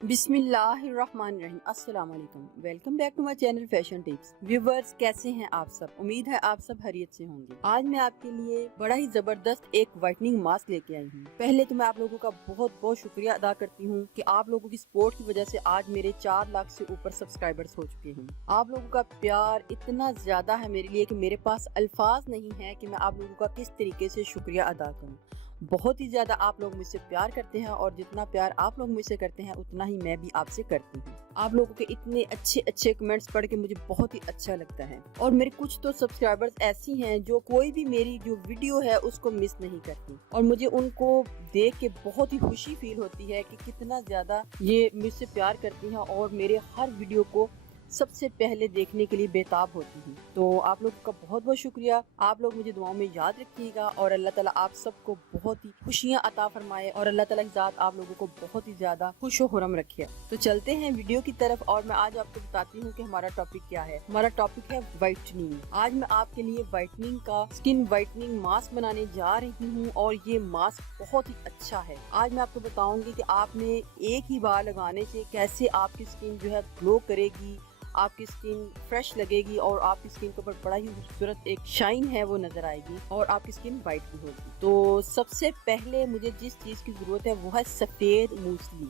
बिस्मिल्लाहिर्रहमानिर्रहीम। अस्सलाम वालेकुम। Welcome back to my channel fashion tips. Viewers, कैसे हैं आप सब? उम्मीद है आप सब खैरियत से होंगे। आज मैं आपके लिए बड़ा ही जबरदस्त एक व्हाइटनिंग मास्क लेके आई हूँ। पहले तो मैं आप लोगों का बहुत बहुत शुक्रिया अदा करती हूँ कि आप लोगों की सपोर्ट की वजह से आज मेरे 4 लाख से ऊपर सब्सक्राइबर्स हो चुके हैं। आप लोगों का प्यार इतना ज्यादा है मेरे लिए कि मेरे पास अल्फाज नहीं है कि मैं आप लोगों का किस तरीके से शुक्रिया अदा करूँ। बहुत ही ज़्यादा आप लोग मुझसे प्यार करते हैं और जितना प्यार आप लोग मुझसे करते हैं उतना ही मैं भी आपसे करती हूँ। आप लोगों के इतने अच्छे अच्छे कमेंट्स पढ़ के मुझे बहुत ही अच्छा लगता है। और मेरे कुछ तो सब्सक्राइबर्स ऐसी हैं जो कोई भी मेरी जो वीडियो है उसको मिस नहीं करती और मुझे उनको देख के बहुत ही खुशी फील होती है कि कितना ज़्यादा ये मुझसे प्यार करती हैं और मेरे हर वीडियो को सबसे पहले देखने के लिए बेताब होती हूँ। तो आप लोगों का बहुत बहुत शुक्रिया। आप लोग मुझे दुआओं में याद रखिएगा और अल्लाह ताला आप सबको बहुत ही खुशियाँ अता फरमाए और अल्लाह ताला की ज़ात आप लोगों को बहुत ही ज्यादा खुश व खुरम रखे। तो चलते हैं वीडियो की तरफ और मैं आज आपको बताती हूँ कि हमारा टॉपिक क्या है। हमारा टॉपिक है व्हाइटनिंग। आज मैं आपके लिए व्हाइटनिंग का स्किन व्हाइटनिंग मास्क बनाने जा रही हूँ और ये मास्क बहुत ही अच्छा है। आज मैं आपको बताऊंगी कि आपने एक ही बार लगाने से कैसे आपकी स्किन जो है ग्लो करेगी, आपकी स्किन फ्रेश लगेगी और आपकी स्किन के ऊपर बड़ा ही खूबसूरत एक शाइन है वो नजर आएगी और आपकी स्किन वाइट भी होगी। तो सबसे पहले मुझे जिस चीज की जरूरत है वो है सफेद मूसली।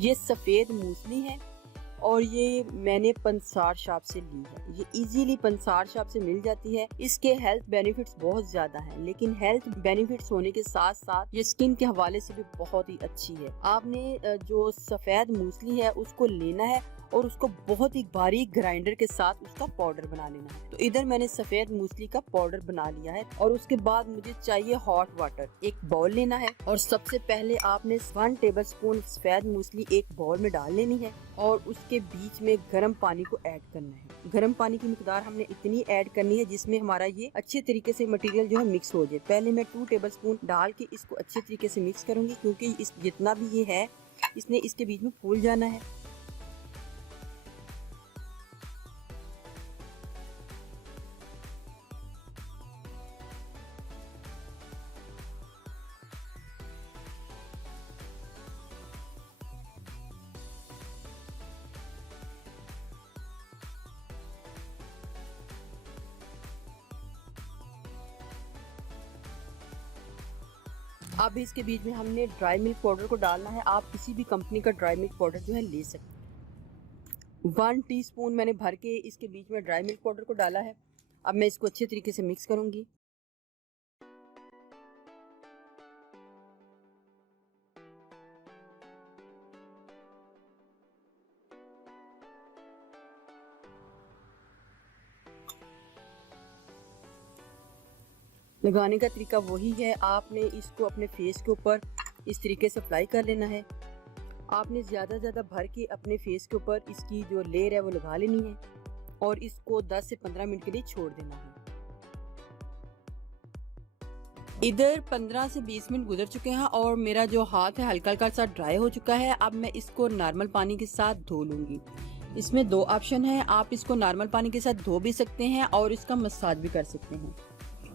ये सफेद मूसली है और ये मैंने पंसार शॉप से ली है। ये इजीली पंसार शॉप से मिल जाती है। इसके हेल्थ बेनिफिट्स बहुत ज्यादा हैं, लेकिन हेल्थ बेनिफिट्स होने के साथ साथ ये स्किन के हवाले से भी बहुत ही अच्छी है। आपने जो सफेद मूसली है उसको लेना है और उसको बहुत ही बारीक ग्राइंडर के साथ उसका पाउडर बना लेना है। तो इधर मैंने सफेद मूसली का पाउडर बना लिया है और उसके बाद मुझे चाहिए हॉट वाटर। एक बाउल लेना है और सबसे पहले आपने 1 टेबलस्पून सफेद मूसली एक बाउल में डाल लेनी है और उसके बीच में गर्म पानी को ऐड करना है। गर्म पानी की मिकदार हमने इतनी ऐड करनी है जिसमें हमारा ये अच्छे तरीके से मटेरियल जो है मिक्स हो जाए। पहले मैं 2 टेबलस्पून डाल के इसको अच्छे तरीके से मिक्स करूंगी क्योंकि इस जितना भी ये है इसने इसके बीच में फूल जाना है। अब इसके बीच में हमने ड्राई मिल्क पाउडर को डालना है। आप किसी भी कंपनी का ड्राई मिल्क पाउडर जो है ले सकते हैं। 1 टीस्पून मैंने भर के इसके बीच में ड्राई मिल्क पाउडर को डाला है। अब मैं इसको अच्छे तरीके से मिक्स करूंगी। लगाने का तरीका वही है, आपने इसको अपने फेस के ऊपर इस तरीके से अप्लाई कर लेना है। आपने ज़्यादा भर के अपने फेस के ऊपर इसकी जो लेयर है वो लगा लेनी है और इसको 10 से 15 मिनट के लिए छोड़ देना है। इधर 15 से 20 मिनट गुजर चुके हैं और मेरा जो हाथ है हल्का हल्का सा ड्राई हो चुका है। अब मैं इसको नॉर्मल पानी के साथ धो लूंगी। इसमें 2 ऑप्शन है, आप इसको नॉर्मल पानी के साथ धो भी सकते हैं और इसका मसाज भी कर सकते हैं।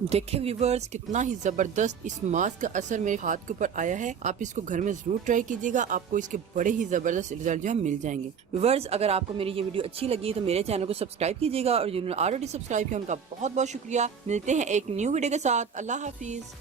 देखिए व्यूवर्स, कितना ही जबरदस्त इस मास्क का असर मेरे हाथ के ऊपर आया है। आप इसको घर में जरूर ट्राई कीजिएगा, आपको इसके बड़े ही जबरदस्त रिजल्ट जो है मिल जाएंगे। व्यूवर्स, अगर आपको मेरी ये वीडियो अच्छी लगी तो मेरे चैनल को सब्सक्राइब कीजिएगा और जिन्होंने ऑलरेडी सब्सक्राइब किया उनका बहुत बहुत शुक्रिया। मिलते हैं एक न्यू वीडियो के साथ। अल्लाह हाफिज।